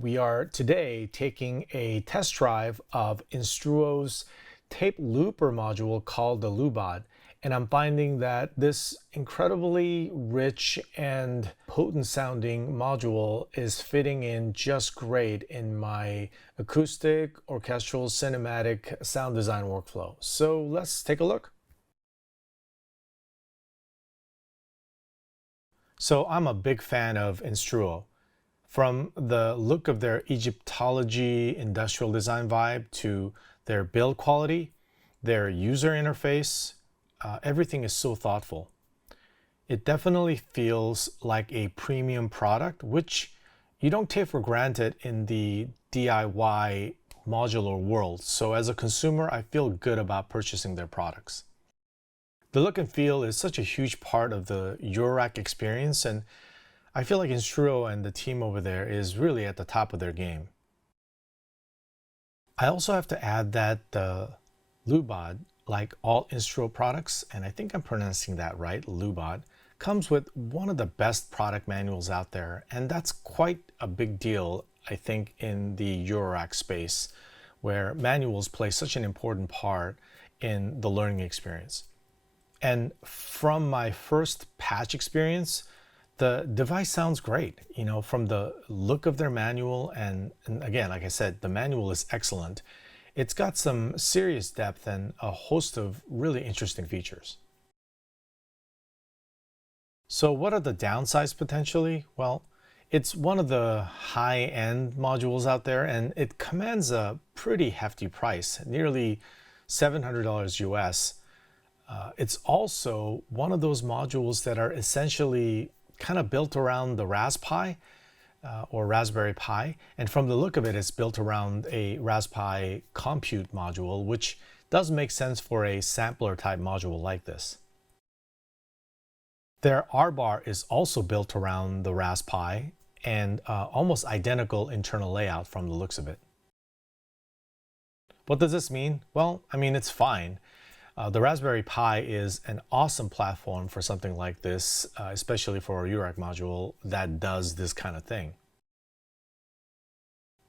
We are today taking a test drive of INSTRUO's tape looper module called the LUBADH, and I'm finding that this incredibly rich and potent sounding module is fitting in just great in my acoustic, orchestral, cinematic sound design workflow. So let's take a look. So I'm a big fan of INSTRUO. From the look of their Egyptology industrial design vibe to their build quality, their user interface, everything is so thoughtful. It definitely feels like a premium product, which you don't take for granted in the DIY modular world. So as a consumer, I feel good about purchasing their products. The look and feel is such a huge part of the Eurorack experience, and I feel like INSTRUO and the team over there is really at the top of their game. I also have to add that the LUBADH, like all INSTRUO products, and I think I'm pronouncing that right, LUBADH, comes with one of the best product manuals out there, and that's quite a big deal, I think, in the Eurorack space, where manuals play such an important part in the learning experience. And from my first patch experience, the device sounds great, from the look of their manual. And again, like I said, the manual is excellent. It's got some serious depth and a host of really interesting features. So what are the downsides potentially? Well, it's one of the high-end modules out there, and it commands a pretty hefty price, nearly $700 US. It's also one of those modules that are essentially kind of built around the Raspberry or Raspberry Pi. And from the look of it, it's built around a Raspberry compute module, which does make sense for a sampler type module like this. Their R-bar is also built around the Raspberry and almost identical internal layout from the looks of it. What does this mean? Well, I mean, it's fine. The Raspberry Pi is an awesome platform for something like this, especially for a Eurorack module that does this kind of thing.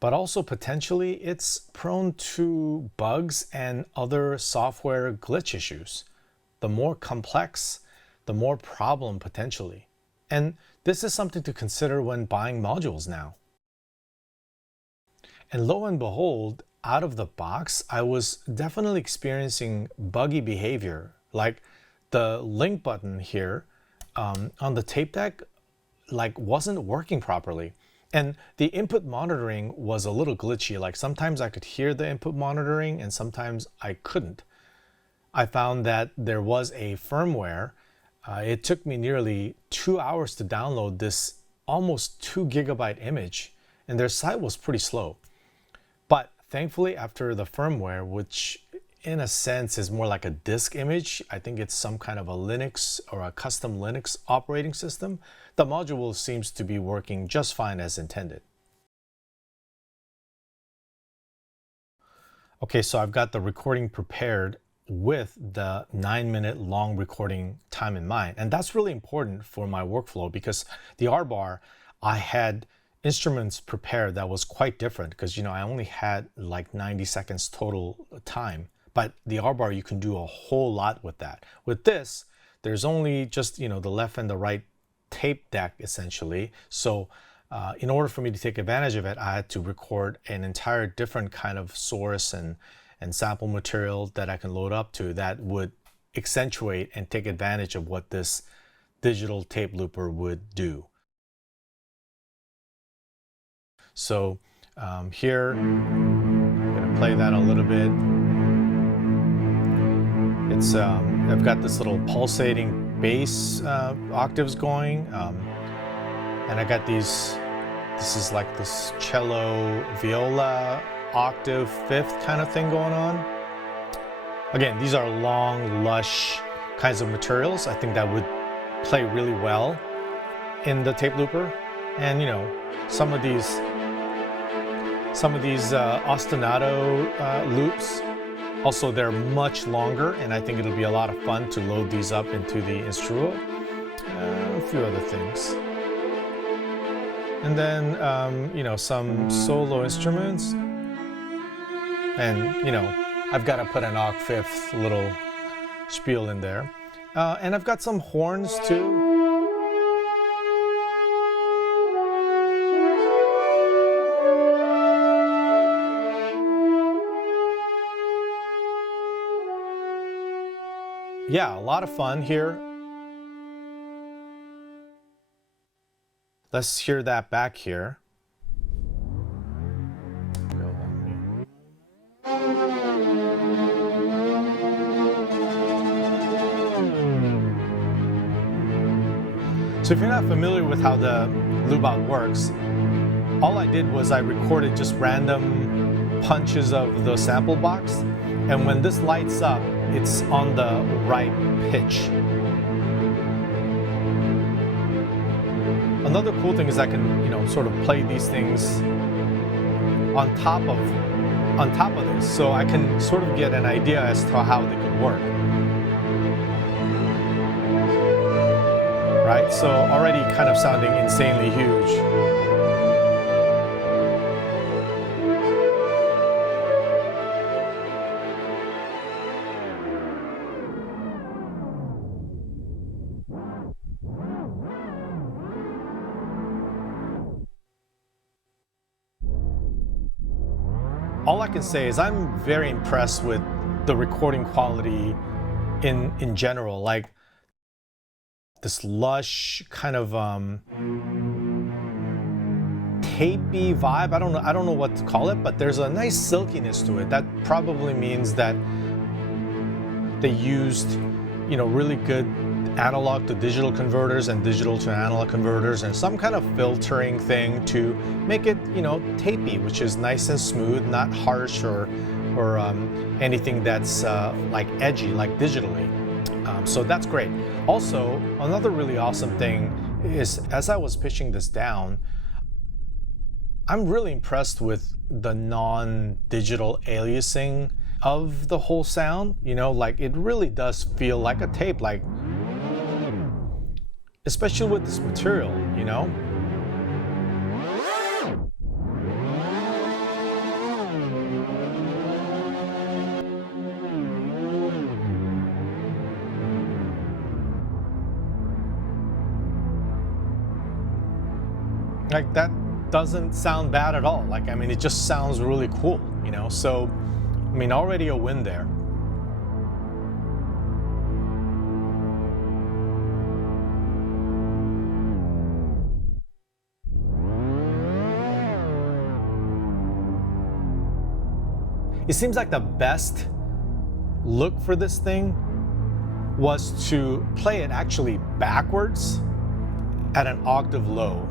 But also potentially it's prone to bugs and other software glitch issues. The more complex, the more problem potentially. And this is something to consider when buying modules now. And lo and behold, out of the box, I was definitely experiencing buggy behavior. Like the link button here on the tape deck wasn't working properly. And the input monitoring was a little glitchy. Like sometimes I could hear the input monitoring and sometimes I couldn't. I found that there was a firmware. It took me nearly 2 hours to download this almost 2 GB image, and their site was pretty slow. But thankfully, after the firmware, which in a sense is more like a disk image, I think it's some kind of a Linux or a custom Linux operating system, the module seems to be working just fine as intended. Okay, so I've got the recording prepared with the 9-minute long recording time in mind. And that's really important for my workflow because the R-bar, I had instruments prepared that was quite different because I only had like 90 seconds total time, but the R-bar, you can do a whole lot with that. With this, there's only just the left and the right tape deck essentially. So in order for me to take advantage of it, I had to record an entire different kind of source and sample material that I can load up to that would accentuate and take advantage of what this digital tape looper would do. So here, I'm going to play that a little bit. It's I've got this little pulsating bass octaves going, and I got this is like this cello, viola, octave, fifth kind of thing going on. Again, these are long, lush kinds of materials. I think that would play really well in the tape looper. And some of these ostinato loops, also they're much longer, and I think it'll be a lot of fun to load these up into the INSTRUO. A few other things. And then, you know, some solo instruments. And, you know, I've got to put an Octave little spiel in there. And I've got some horns too. Yeah, a lot of fun here. Let's hear that back here. So if you're not familiar with how the LUBADH works, all I did was I recorded just random punches of the sample box, and when this lights up, it's on the right pitch. Another cool thing is I can, you know, sort of play these things on top of this, so I can sort of get an idea as to how they could work. Right? So already kind of sounding insanely huge. All I can say is I'm very impressed with the recording quality in general. Like this lush kind of tapey vibe. I don't know what to call it, but there's a nice silkiness to it. That probably means that they used, you know, really good analog to digital converters and digital to analog converters and some kind of filtering thing to make it, you know, tapey, which is nice and smooth, not harsh or anything that's like edgy, like digitally. So that's great. Also, another really awesome thing is, as I was pitching this down, I'm really impressed with the non-digital aliasing of the whole sound. You know, like it really does feel like a tape, like, especially with this material, you know? Like that doesn't sound bad at all. Like, I mean, it just sounds really cool, you know? So, I mean, already a win there. It seems like the best look for this thing was to play it actually backwards at an octave low.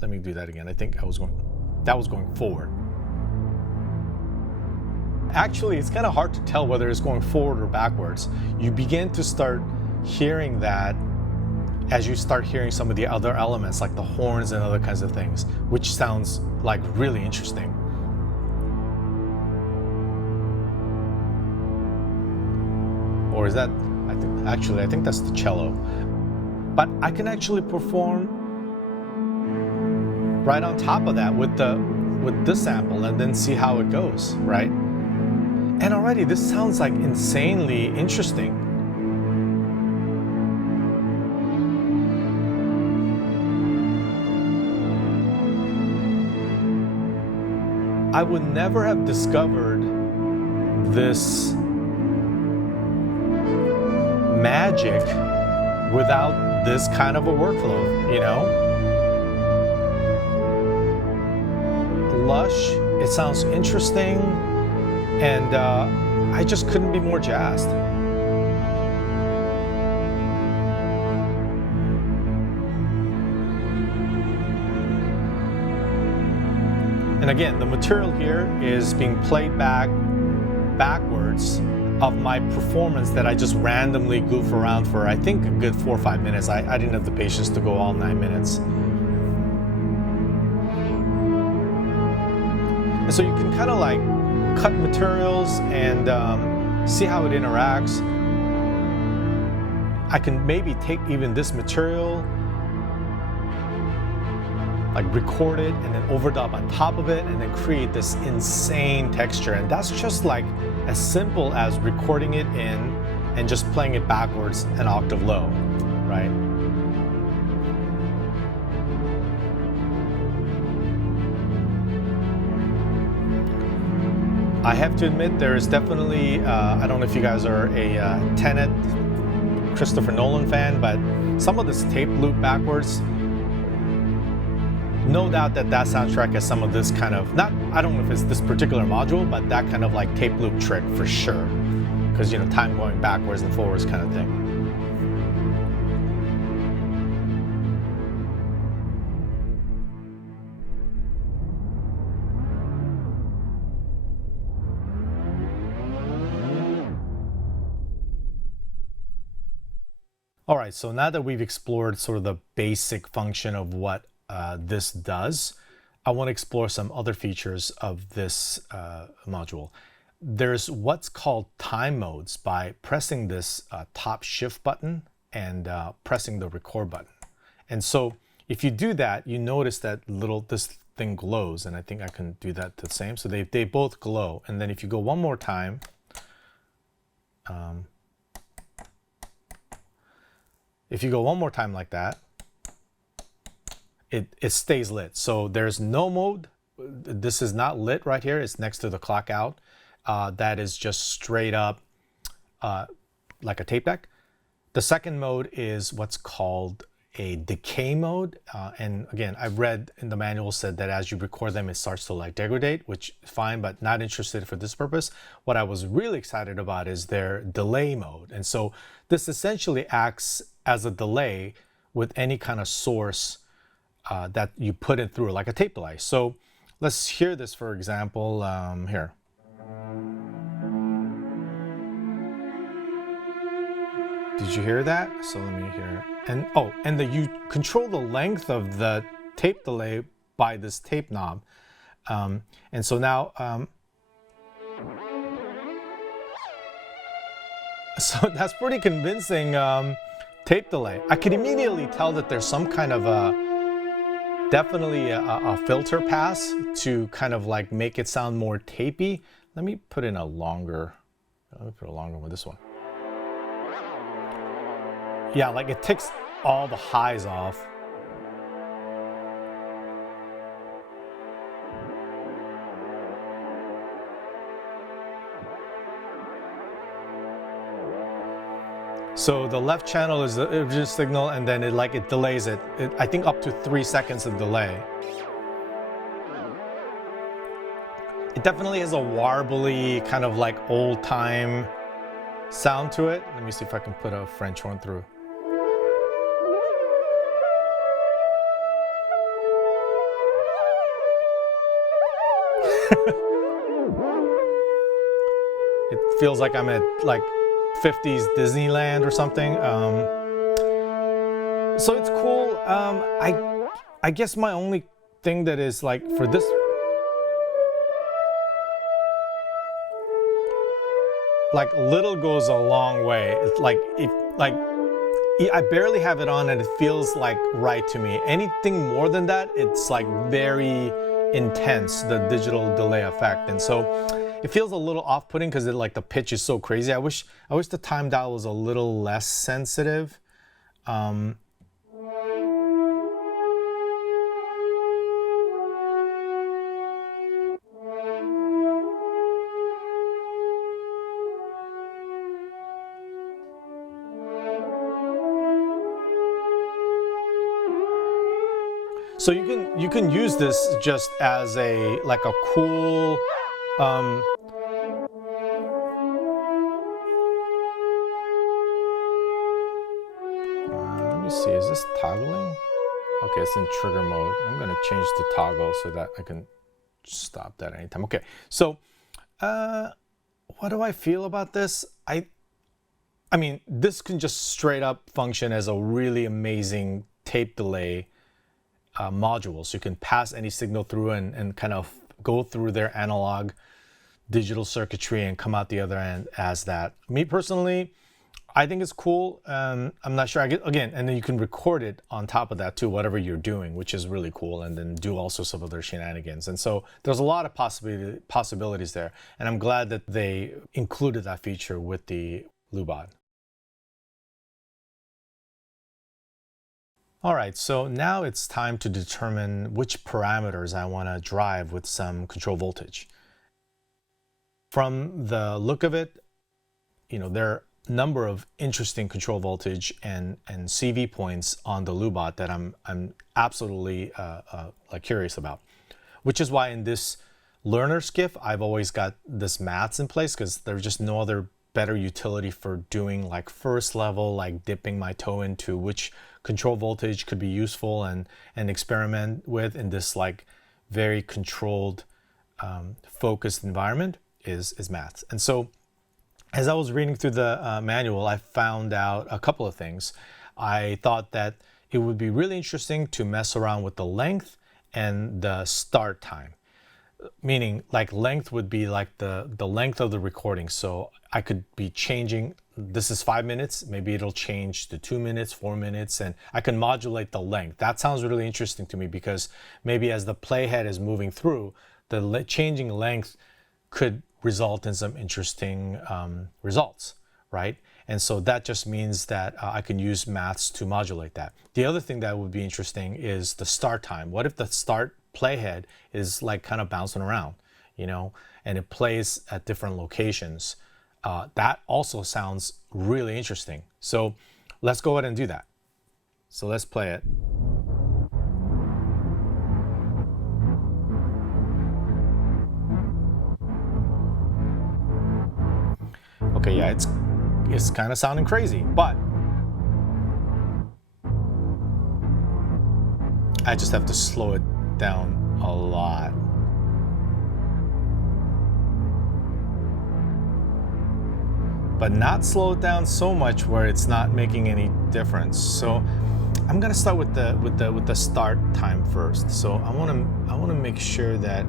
Let me do that again. I think that was going forward. Actually, it's kind of hard to tell whether it's going forward or backwards. You begin to start hearing that as you start hearing some of the other elements like the horns and other kinds of things, which sounds like really interesting. Or is that, I think that's the cello. But I can actually perform right on top of that with this sample and then see how it goes, right? And already this sounds like insanely interesting. I would never have discovered this magic without this kind of a workflow, you know? Lush, it sounds interesting, and I just couldn't be more jazzed. And again, the material here is being played backwards of my performance that I just randomly goof around for, I think, a good 4 or 5 minutes. I didn't have the patience to go all 9 minutes. And so you can kind of like cut materials and see how it interacts. I can maybe take even this material, like record it and then overdub on top of it and then create this insane texture. And that's just like as simple as recording it in and just playing it backwards an octave low, right? I have to admit there is definitely, I don't know if you guys are a Tenet, Christopher Nolan fan, but some of this tape loop backwards, no doubt that soundtrack has some of this kind of, not, I don't know if it's this particular module, but that kind of like tape loop trick for sure. Because, you know, time going backwards and forwards kind of thing. All right, so now that we've explored sort of the basic function of what this does, I want to explore some other features of this module. There's what's called time modes by pressing this top shift button and pressing the record button. And so if you do that, you notice that this thing glows, and I think I can do that the same. So they both glow. And then if you go one more time, like that, it stays lit. So there's no mode. This is not lit right here. It's next to the clock out. That is just straight up like a tape deck. The second mode is what's called a decay mode. And again, I've read in the manual said that as you record them, it starts to like degrade, which is fine, but not interested for this purpose. What I was really excited about is their delay mode. And so this essentially acts as a delay with any kind of source that you put it through, like a tape delay. So let's hear this, for example, here. Did you hear that? So let me hear. And oh, and you control the length of the tape delay by this tape knob. And so now, so that's pretty convincing tape delay. I can immediately tell that there's some kind of definitely a filter pass to kind of like make it sound more tapey. Let me put in a longer, one, this one. Yeah, like it takes all the highs off. So the left channel is the original signal, and then it delays it. I think up to 3 seconds of delay. It definitely has a warbly kind of like old time sound to it. Let me see if I can put a French horn through. It feels like I'm at like 50s Disneyland or something. So it's cool. I guess my only thing that is like for this, like little goes a long way. It's like I barely have it on and it feels like right to me. Anything more than that, it's like very intense, the digital delay effect. And so it feels a little off-putting because like the pitch is so crazy. I wish the time dial was a little less sensitive. So you can use this just as a cool let me see, is this toggling? Okay, it's in trigger mode. I'm gonna change the toggle so that I can stop that anytime. Okay, so what do I feel about this? I mean, this can just straight up function as a really amazing tape delay module. So you can pass any signal through and kind of go through their analog digital circuitry and come out the other end as that. Me personally, I think it's cool. I'm not sure. Again, and then you can record it on top of that too, whatever you're doing, which is really cool, and then do all sorts of other shenanigans. And so there's a lot of possibilities there, and I'm glad that they included that feature with the LUBADH. All right, so now it's time to determine which parameters I want to drive with some control voltage. From the look of it, there are a number of interesting control voltage and CV points on the LUBADH that I'm absolutely curious about, which is why in this learner skiff, I've always got this maths in place, because there's just no other better utility for doing like first level, like dipping my toe into which control voltage could be useful and experiment with in this like very controlled, focused environment is maths. And so as I was reading through the manual, I found out a couple of things. I thought that it would be really interesting to mess around with the length and the start time. Meaning like length would be like the length of the recording. So I could be changing, this is 5 minutes, maybe it'll change to 2 minutes, 4 minutes, and I can modulate the length. That sounds really interesting to me, because maybe as the playhead is moving through, the changing length could result in some interesting results, right? And so that just means that I can use maths to modulate that. The other thing that would be interesting is the start time. What if the start playhead is like kind of bouncing around, and it plays at different locations? That also sounds really interesting. So let's go ahead and do that. So let's play it. Okay, yeah, it's kind of sounding crazy, but I just have to slow it down a lot. But not slow it down so much where it's not making any difference. So I'm gonna start with the start time first. So I want to make sure that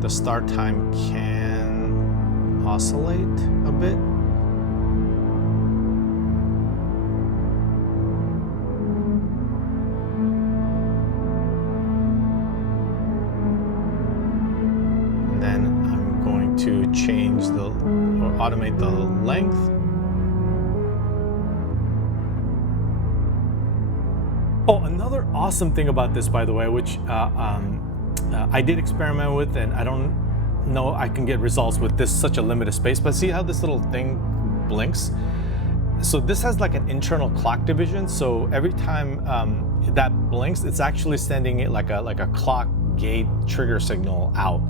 the start time can oscillate a bit. And then I'm going to change or automate the length. Oh, another awesome thing about this, by the way, which I did experiment with, and I don't know I can get results with this such a limited space, but see how this little thing blinks? So this has like an internal clock division, so every time that blinks, it's actually sending it like a clock gate trigger signal out.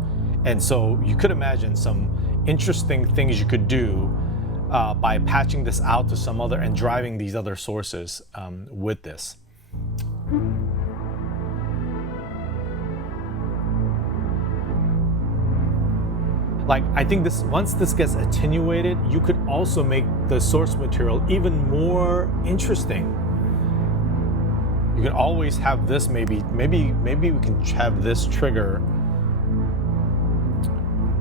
And so you could imagine some interesting things you could do by patching this out to some other and driving these other sources with this. Like, I think this, once this gets attenuated, you could also make the source material even more interesting. You can always have this, maybe we can have this trigger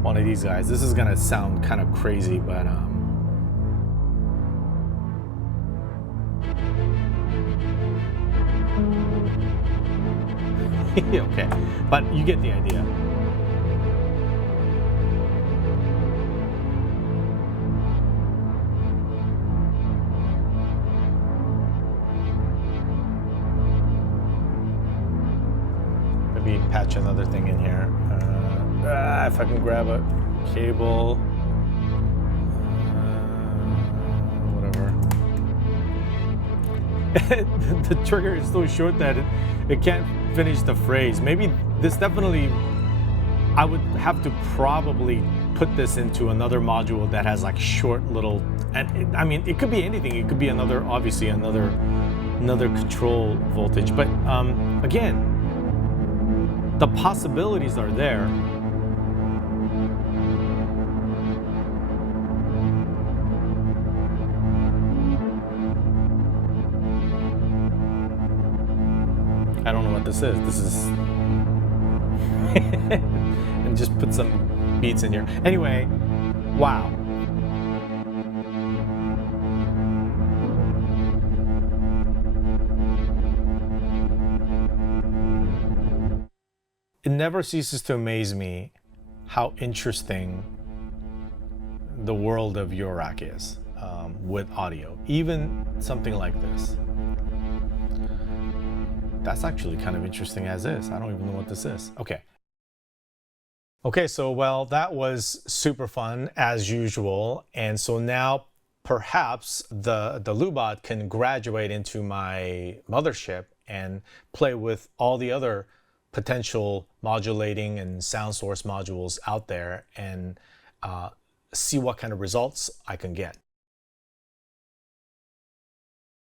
one of these guys. This is gonna sound kind of crazy, but okay, but you get the idea. Maybe patch another thing in here. If I can grab a cable, whatever. The trigger is so short that it can't finish the phrase. Maybe this definitely, I would have to probably put this into another module that has like short little, and I mean, it could be anything. It could be obviously another control voltage. But again, the possibilities are there. I don't know what this is. This is and just put some beats in here. Anyway, wow. It never ceases to amaze me how interesting the world of Eurorack is with audio, even something like this. That's actually kind of interesting as is. I don't even know what this is. Okay, so well, that was super fun as usual. And so now perhaps the LUBADH can graduate into my mothership and play with all the other potential modulating and sound source modules out there and see what kind of results I can get.